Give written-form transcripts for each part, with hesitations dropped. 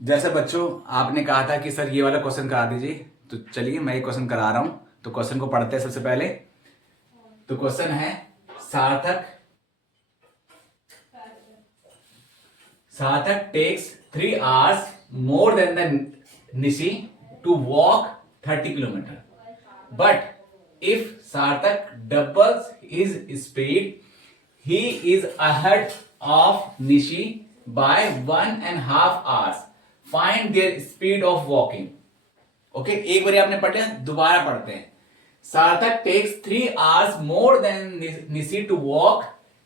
जैसे बच्चों आपने कहा था कि सर ये वाला क्वेश्चन करा दीजिए, तो चलिए मैं ये क्वेश्चन करा रहा हूं। तो क्वेश्चन को पढ़ते हैं सबसे पहले। तो क्वेश्चन है, Sarthak Sarthak takes 3 hours more than the Nishi to walk 30 kilometre, but if Sarthak doubles his speed he is ahead of Nishi by 1.5 hours. Find their speed of walking. Okay एक बार आपने पढ़ लिया, दोबारा पढ़ते हैं। सार्थक takes 3 hours more than Nishi to walk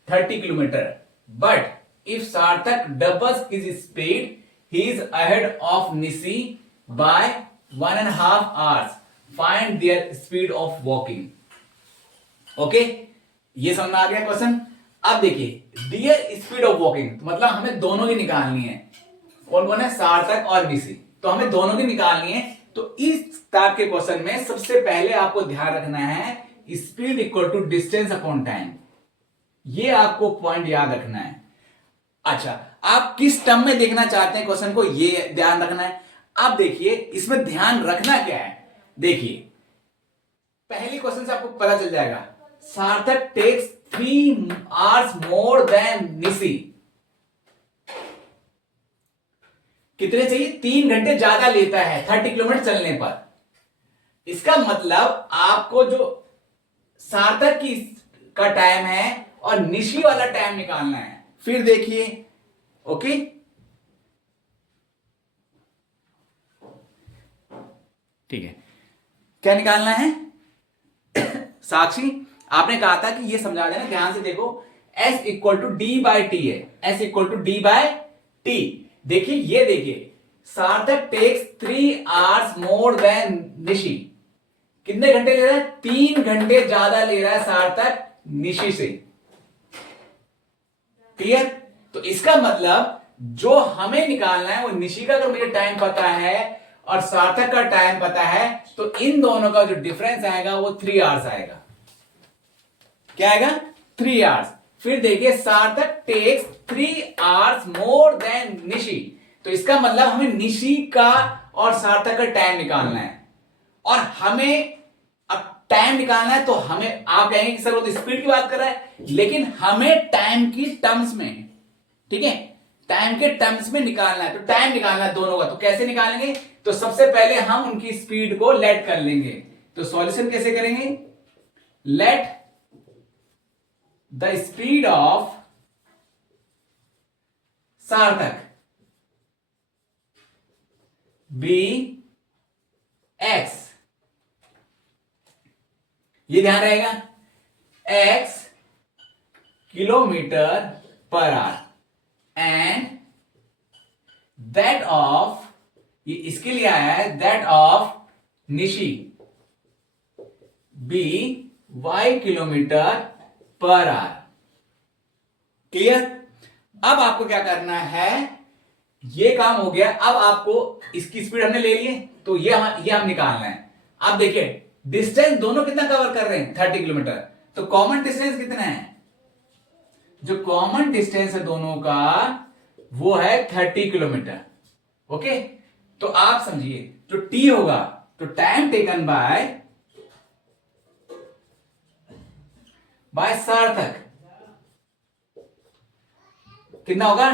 30 kilometer, but if Sarthak doubles his speed, he is ahead of Nishi by 1.5 hours. Find their speed of walking. Okay ये समझ में आ गया क्वेश्चन। अब देखिए डियर स्पीड ऑफ वॉकिंग, मतलब हमें दोनों की निकालनी है। कौन कौन है? सार्थक और निशी, तो हमें दोनों की निकालनी है। तो इस टाइप के क्वेश्चन में सबसे पहले आपको ध्यान रखना है speed equal to distance upon time. ये आपको पॉइंट याद रखना है। अच्छा, आप किस टर्म में देखना चाहते हैं क्वेश्चन को, ये ध्यान रखना है। अब देखिए इसमें ध्यान रखना क्या है। देखिए पहले क्वेश्चन से आपको पता चल जाएगा। Sarthak takes 3 hours more than Nishi. कितने चाहिए? 3 घंटे ज्यादा लेता है 30 किलोमीटर चलने पर। इसका मतलब आपको जो सार्थक की का टाइम है और निशी वाला टाइम निकालना है। फिर देखिए, ओके ठीक है, क्या निकालना है? साक्षी आपने कहा था कि ये समझा देना, ध्यान से देखो। S equal to D by T है, S equal to D by T. देखिए ये देखिए, Sarthak takes 3 hours more than Nishi. कितने घंटे ले रहा है? 3 घंटे ज्यादा ले रहा है सार्थक निशी से। क्लियर? तो इसका मतलब जो हमें निकालना है वो निशी का अगर मुझे टाइम पता है और सार्थक का टाइम पता है, तो इन दोनों का जो डिफरेंस आएगा वो 3 hours आएगा। क्या आएगा? 3 hours। फिर देखिए Sarthak takes 3 hours more than Nishi, तो इसका मतलब हमें निशी का और सार्थक का टाइम निकालना है। और हमें अब टाइम निकालना है, तो हमें आप कहेंगे कि सर वो तो स्पीड की बात कर रहा है, लेकिन हमें टाइम की टर्म्स में, ठीक है, टाइम के टर्म्स में निकालना है। तो टाइम निकालना है दोनों का, तो कैसे निकालेंगे? तो सबसे पहले हम उनकी स्पीड को लेट कर लेंगे। तो सॉल्यूशन कैसे करेंगे? Let the speed of Sarthak be X, ये ध्यान रहेगा, x kilometre per hour, and that of, ये इसके लिए आया है, that of Nishi be y kilometre per hour. Clear? अब आपको क्या करना है, ये काम हो गया। अब आपको इसकी स्पीड हमने ले ली है, तो ये हम निकालना है। अब देखिए डिस्टेंस दोनों कितना कवर कर रहे हैं? 30 किलोमीटर। तो कॉमन डिस्टेंस कितना है? जो कॉमन डिस्टेंस है दोनों का वो है 30 किलोमीटर। ओके, तो आप समझिए जो टी होगा, तो टाइम टेकन बाय सार्थक कितना होगा?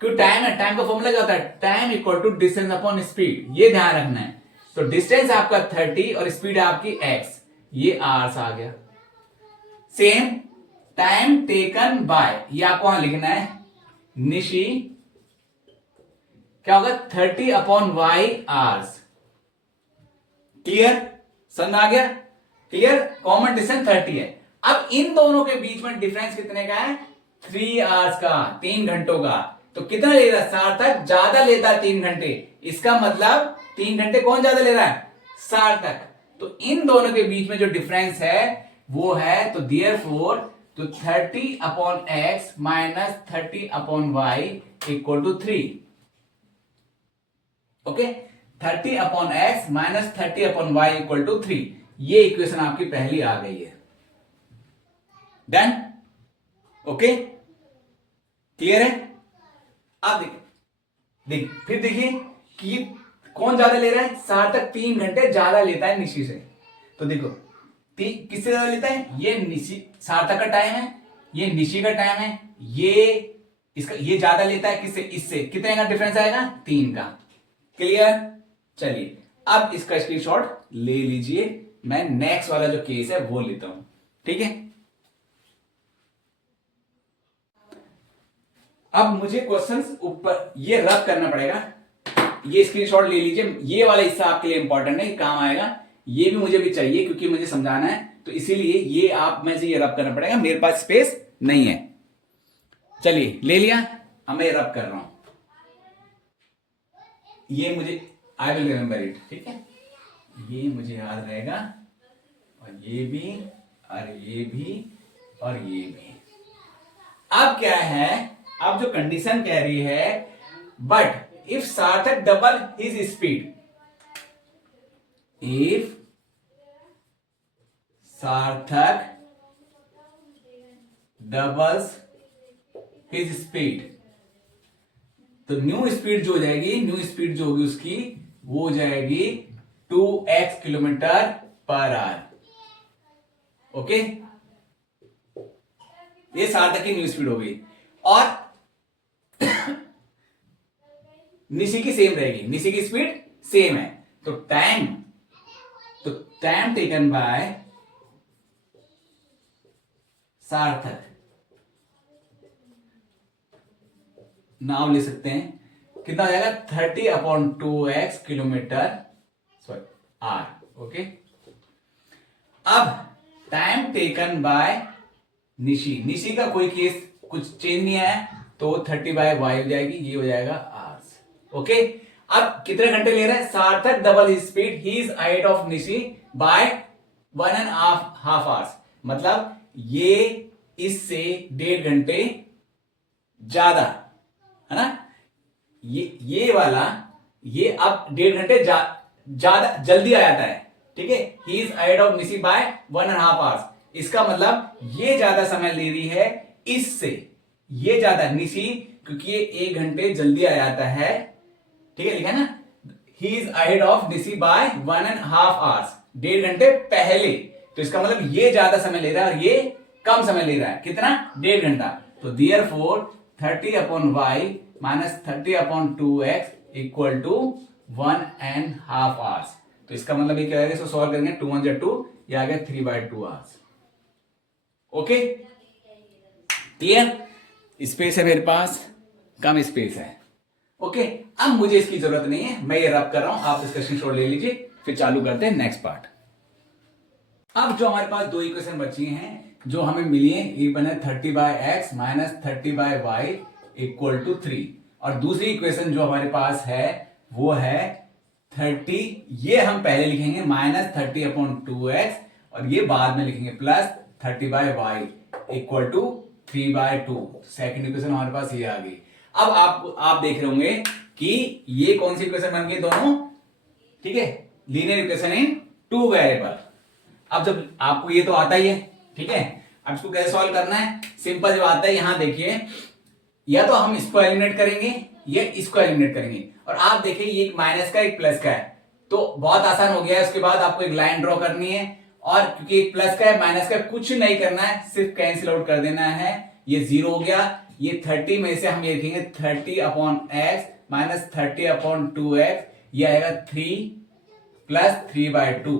क्योंकि टाइम है, टाइम का फॉर्मूला क्या होता है? Time equal to distance upon speed, ये ध्यान रखना है। तो डिस्टेंस आपका 30 और स्पीड आपकी x, ये आवर्स आ गया। सेम टाइम टेकन बाय, ये आपको वहां लिखना है, निशी क्या होगा? 30/y hours. क्लियर? समझ आ गया? क्लियर? कॉमन डिस्टेंस 30 है। अब इन दोनों के बीच में डिफरेंस कितने का है? 3 आवर्स का, 3 घंटों का। तो कितना ले रहा है? सार्थक ज्यादा लेता है 3 घंटे। इसका मतलब 3 घंटे कौन ज्यादा ले रहा है? सार्थक। तो इन दोनों के बीच में जो डिफरेंस है वो है, तो देयरफॉर तो 30/x minus 30/y equal to 3। Okay, 30/x minus 30/y equal to 3। ये इक्वेशन आपकी पहली आ गई है। डन? ओके, क्लियर है? अब देखिए फिर देखिए कि कौन ज्यादा ले रहा है, सार्थक 3 घंटे ज्यादा लेता है निशी से। तो देखो किससे ज्यादा लेता है, ये निशी सार्थक का टाइम है, ये निशी का टाइम है, ये इसका ये ज्यादा लेता है किससे, इससे। कितने का डिफरेंस आएगा, 3 का। क्लियर। चलिए अब इसका स्क्रीनशॉट ले लीजिए, मैं नेक्स्ट वाला जो केस है वो लेता हूं। ठीक है, अब मुझे क्वेश्चंस ऊपर ये रब करना पड़ेगा, ये स्क्रीनशॉट ले लीजिए, ये वाला हिस्सा आपके लिए इंपॉर्टेंट है, काम आएगा। ये भी मुझे भी चाहिए क्योंकि मुझे समझाना है, तो इसीलिए ये आप में से ये रब करना पड़ेगा, मेरे पास स्पेस नहीं है। चलिए ले लिया, अब मैं रब कर रहा हूं, ये मुझे आई विल रिमेंबर इट। ठीक है, ये मुझे याद रहेगा, और ये भी, और ये भी, और ये भी। अब क्या है, अब जो कंडीशन कह रही है, but if Sarthak double his speed, if Sarthak doubles his speed, तो न्यू स्पीड जो हो जाएगी, न्यू स्पीड जो होगी उसकी वो हो जाएगी 2x kilometre per our. Okay, ये सार्थक की न्यू स्पीड हो गई, और निशी की सेम रहेगी, निशी की स्पीड सेम है, तो टाइम टेकन बाय सार्थक, नाम ले सकते हैं, कितना हो जाएगा 30/2x किलोमीटर आर। ओके, अब time taken by Nishi, Nishi का कोई केस कुछ चेंज नहीं आया, तो 30/y हो जाएगी, ये हो जाएगा आवर्स। ओके, अब कितने घंटे ले रहा है, Sarthak double his speed, he is ahead of Nishi by 1.5 hours, मतलब ये इससे 1.5 घंटे ज्यादा है ना, ये वाला, ये अब 1.5 घंटे ज्यादा जल्दी आ जाता है। ठीक है, he is ahead of Nishi by 1.5 hours, इसका मतलब ये ज्यादा समय ले रही है इससे, ये ज्यादा निशी, क्योंकि ये 1 घंटे जल्दी आ जाता है। ठीक है, लिखा है ना, he is ahead of Nishi by 1.5 hours, 1.5 घंटे पहले, तो इसका मतलब ये ज्यादा समय ले रहा है और ये कम समय ले रहा है, कितना, 1.5 घंटा। तो therefore 30/y minus 30/2x equal to 1.5 hours. तो इसका मतलब ये क्या है, इसको सॉल्व करेंगे, 2 1 2, ये आ गया 3/2 आवर्स। Okay, clear. स्पेस है मेरे पास, कम स्पेस है। ओके, अब मुझे इसकी जरूरत नहीं है, मैं ये रब कर रहा हूं, आप इसका स्क्रीनशॉट ले लीजिए, फिर चालू करते हैं नेक्स्ट पार्ट। अब जो हमारे पास 2 इक्वेशन बची हैं जो हमें मिली है, एक बना 30/x minus 30/y equal to 3, और दूसरी इक्वेशन जो हमारे पास है वो है 30, ये हम पहले लिखेंगे माइनस 30/2x, और ये बाद में लिखेंगे plus 30/y equal to 3/2। Second equation हमारे पास ये आ गई। अब आप देख रहे होंगे कि ये कौन सी इक्वेशन बन गई, दोनों, ठीक है, लीनियर इक्वेशन इन 2 वेरिएबल। अब जब आपको ये तो आता ही है, ठीक है, अब इसको कैसे सॉल्व करना है, सिंपल जब आता है, यहां देखिए, या तो हम इसको एलिमिनेट करेंगे या इसको एलिमिनेट करेंगे, और आप देखिए ये एक माइनस का एक प्लस का है, तो बहुत आसान हो गया है। उसके बाद आपको एक लाइन ड्रॉ करनी है, और क्योंकि एक प्लस का है माइनस का कुछ नहीं करना है, सिर्फ कैंसिल आउट कर देना है, ये 0 हो गया। ये 30 में से हम ये लिखेंगे 30/x माइनस 30/2x, ये आएगा 3 प्लस 3/2।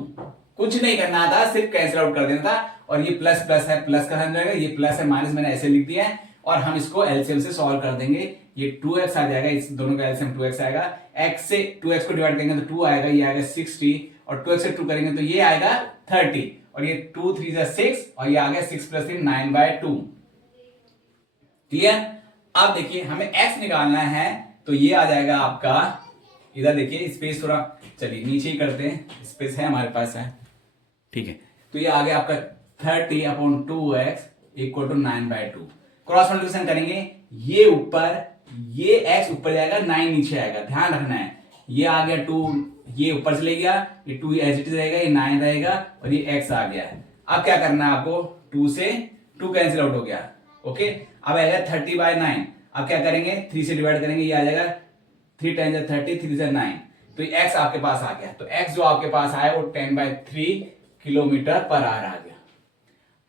कुछ नहीं करना था, सिर्फ कैंसिल आउट कर देना था, और ये प्लस प्लस है, प्लस का साइन रहेगा, ये प्लस है माइनस मैंने ऐसे लिख दिया है, और हम इसको एलसीएम से सॉल्व कर देंगे। ये 2x आ जाएगा, इस दोनों का एलसीएम 2x आएगा, x से 2x को डिवाइड करेंगे तो 2 आएगा, ये आएगा 60, और 2x से 2 करेंगे तो ये आएगा 30, और ये 2 3 6, और ये आ गया 6 + 3 9/2। क्लियर। अब देखिए हमें x निकालना है, तो ये आ जाएगा आपका, इधर देखिए स्पेस थोड़ा, चलिए नीचे ही करते हैं, स्पेस है हमारे पास है, ठीक है, तो ये आ गया आपका 30/2x equal to 9/2। Cross multiplication करेंगे, ये ऊपर, ये x ऊपर जाएगा, 9 नीचे आएगा, ध्यान रखना है। ये आ गया 2, ये ऊपर चले गया, ये 2 एज इट इज रहेगा, ये 9 रहेगा, और ये x आ गया है। अब क्या करना है आपको, 2 से 2 कैंसिल आउट हो गया। ओके, अब आएगा 30/9, अब क्या करेंगे, 3 से डिवाइड करेंगे, ये आ जाएगा 3 10 जा 30, 3 जा 9, तो x आपके पास आ गया। तो x जो आपके पास आया वो 10/3 किलोमीटर पर आवर आ गया।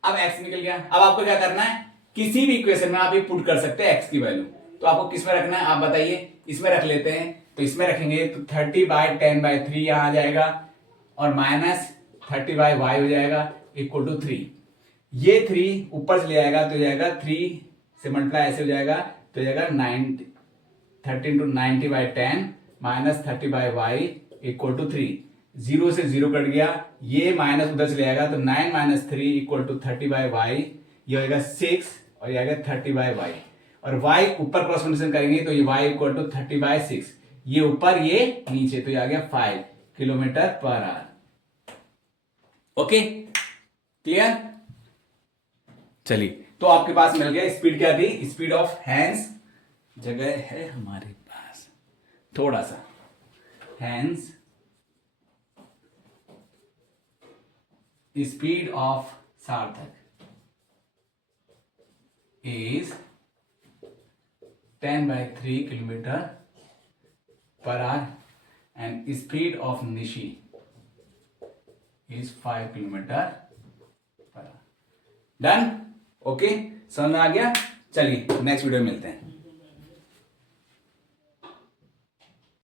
अब x निकल गया। अब आपको क्या करना है, किसी भी इक्वेशन में आप ये पुट कर सकते हैं x की वैल्यू। तो आपको किस में रखना है आप बताइए, इसमें रख लेते हैं। तो इसमें रखेंगे तो 30/10/3 यहां आ जाएगा और माइनस 30/y हो जाएगा इक्वल टू 3। ये 3 ऊपर से ले आएगा तो जाएगा 3 से मल्टीप्लाई ऐसे हो जाएगा तो जाएगा 13 × 90/10 माइनस 30/y इक्वल टू 3। 0 से 0 कट गया, ये माइनस उधर से ले आएगा तो 9 - 3 इक्वल टू 30/y, ये होगा 6 और ये आएगा 30/y। और y ऊपर क्रॉस मल्टीप्लिकेशन करेंगे तो ये y इक्वल टू 30/6, ये ऊपर ये नीचे, तो ये आ गया 5 kilometre per our. Okay clear? चलिए, तो आपके पास मिल गया स्पीड क्या थी, स्पीड ऑफ हैंड्स, जगह है हमारे पास थोड़ा सा, हैंड्स स्पीड ऑफ सार्थक is 10/3 kilometre per hour and speed of Nishi is 5 kilometre per our. Done? Okay, समझ में आ गया? चलिए नेक्स्ट वीडियो में मिलते हैं।